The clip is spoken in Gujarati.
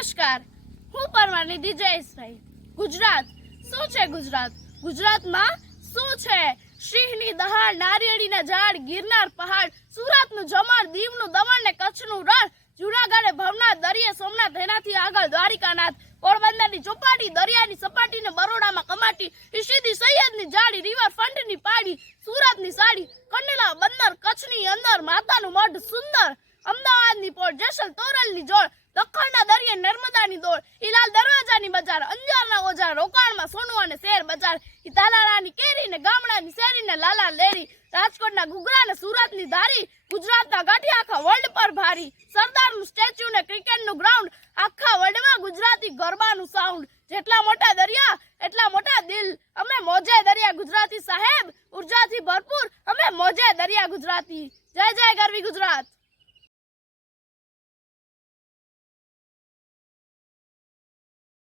નમસ્કાર, હું પરમાનિધિ જયેશભાઈ. ગુજરાત શું છે? ગુજરાતમાં શું છે? સિંહની દહાડ, નારિયેળીના ઝાડ, ગિરનાર પહાડ, સુરતનું જમણ, દીવનું દમણ ને કચ્છનું રણ, જૂનાગઢ, ભવનાથ, દરિયા, સોમનાથ, એનાથી આગળ દ્વારિકાનાથ, પોરબંદરની ચોપાટી, દરિયાની સપાટી ને બરોડામાં કમાટી, સીધી સૈયદની જાળી, રિવરફ્રન્ટની પાડી, સુરતની સાડી, કંડલા બંદર, કચ્છની અંદર માતાનું મઢ સુંદર, અમદાવાદની પોળ, જેસલ તોરલની જોડ, દખણના દરિયે નર્મદાની દોડ, ઈલાલ દરવાજાની બજાર, અંજારના ઓજાર, રોકાણમાં સોનું અને શેર બજાર, ઈ તાલાળાની કેરી ને ગામડાની શેરી ને લાલા લેરી, રાજકોટના ઘૂઘરા ને સુરતની ધારી, ગુજરાતના ગાંઠિયા આખા વર્લ્ડ પર ભારી, સરદારનું સ્ટેચ્યુ ને ક્રિકેટનું ગ્રાઉન્ડ, આખા વર્લ્ડમાં ગુજરાતી ગરબાનું સાઉન્ડ. જેટલા મોટા દરિયા એટલા મોટા દિલ, અમે મોજે દરિયા ગુજરાતી સાહેબ, ઉર્જાથી ભરપૂર અમે મોજે દરિયા ગુજરાતી. જય જય ગરવી ગુજરાત.